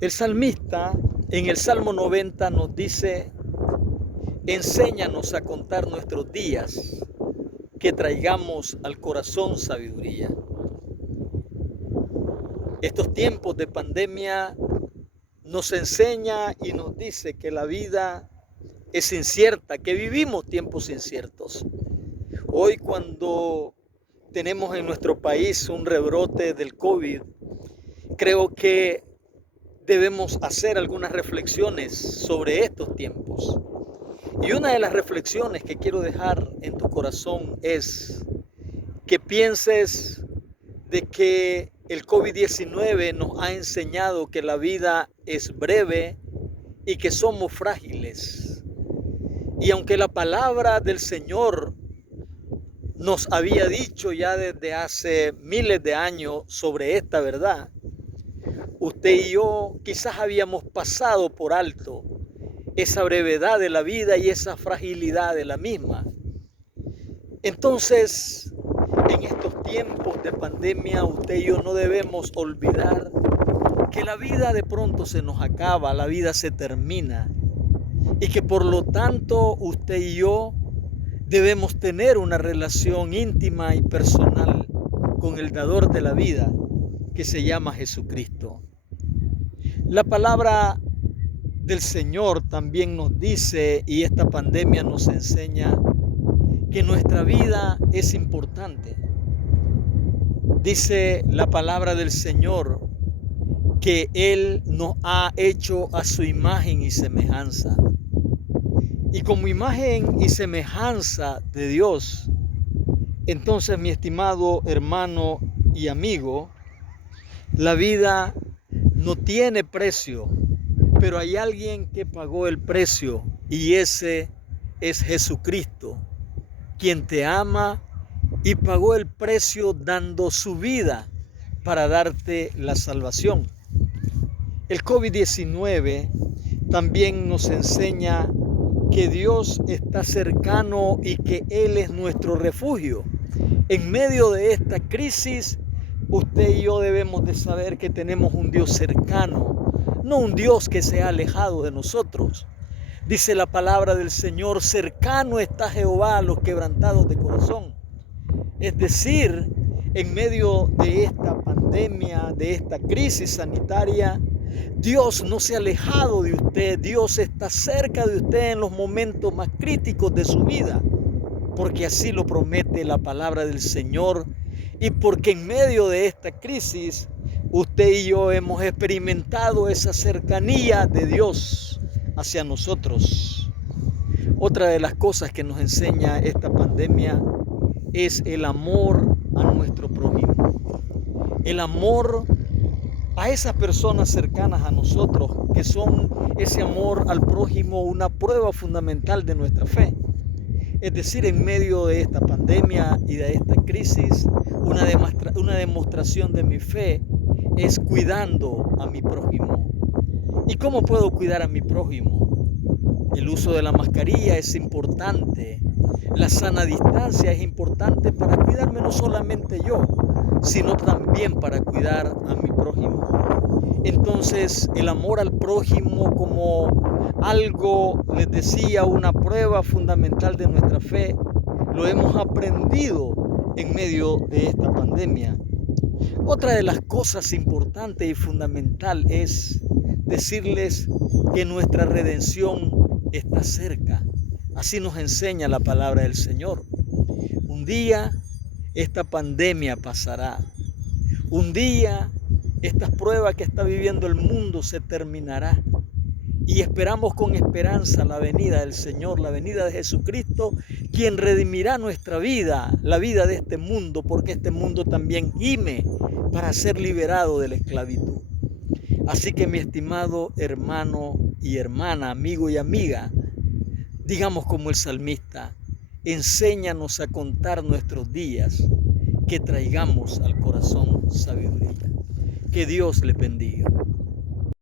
El salmista en el Salmo 90 nos dice: enséñanos a contar nuestros días, que traigamos al corazón sabiduría. Estos tiempos de pandemia nos enseña y nos dice que la vida es incierta, que vivimos tiempos inciertos. Hoy, cuando tenemos en nuestro país un rebrote del COVID, creo que debemos hacer algunas reflexiones sobre estos tiempos. Y una de las reflexiones que quiero dejar en tu corazón es que pienses de que el COVID-19 nos ha enseñado que la vida es breve y que somos frágiles. Y aunque la palabra del Señor nos había dicho ya desde hace miles de años sobre esta verdad, usted y yo quizás habíamos pasado por alto esa brevedad de la vida y esa fragilidad de la misma. Entonces, en estos tiempos de pandemia, usted y yo no debemos olvidar que la vida de pronto se nos acaba, la vida se termina, y que por lo tanto usted y yo debemos tener una relación íntima y personal con el dador de la vida, que se llama Jesucristo. La palabra del Señor también nos dice, y esta pandemia nos enseña, que nuestra vida es importante. Dice la palabra del Señor que Él nos ha hecho a su imagen y semejanza. Y como imagen y semejanza de Dios, entonces, mi estimado hermano y amigo, la vida no tiene precio, pero hay alguien que pagó el precio, y ese es Jesucristo, quien te ama y pagó el precio dando su vida para darte la salvación. El COVID-19 también nos enseña que Dios está cercano y que Él es nuestro refugio. En medio de esta crisis, usted y yo debemos de saber que tenemos un Dios cercano, no un Dios que se ha alejado de nosotros. Dice la palabra del Señor: cercano está Jehová a los quebrantados de corazón. Es decir, en medio de esta pandemia, de esta crisis sanitaria, Dios no se ha alejado de usted. Dios está cerca de usted en los momentos más críticos de su vida, porque así lo promete la palabra del Señor, y porque en medio de esta crisis usted y yo hemos experimentado esa cercanía de Dios hacia nosotros. Otra de las cosas que nos enseña esta pandemia es el amor a nuestro prójimo, el amor a esas personas cercanas a nosotros, que son ese amor al prójimo una prueba fundamental de nuestra fe. Es decir, en medio de esta pandemia y de esta crisis, una demostración de mi fe es cuidando a mi prójimo. ¿Y cómo puedo cuidar a mi prójimo? El uso de la mascarilla es importante. La sana distancia es importante para cuidarme no solamente yo, sino también para cuidar a mi prójimo. Entonces, el amor al prójimo como algo, les decía, una prueba fundamental de nuestra fe, lo hemos aprendido en medio de esta pandemia. Otra de las cosas importantes y fundamental es decirles que nuestra redención está cerca. Así nos enseña la palabra del Señor. Un día esta pandemia pasará. Un día estas pruebas que está viviendo el mundo se terminará. Y esperamos con esperanza la venida del Señor, la venida de Jesucristo, quien redimirá nuestra vida, la vida de este mundo, porque este mundo también gime para ser liberado de la esclavitud. Así que, mi estimado hermano y hermana, amigo y amiga, digamos como el salmista: enséñanos a contar nuestros días, que traigamos al corazón sabiduría. Que Dios le bendiga.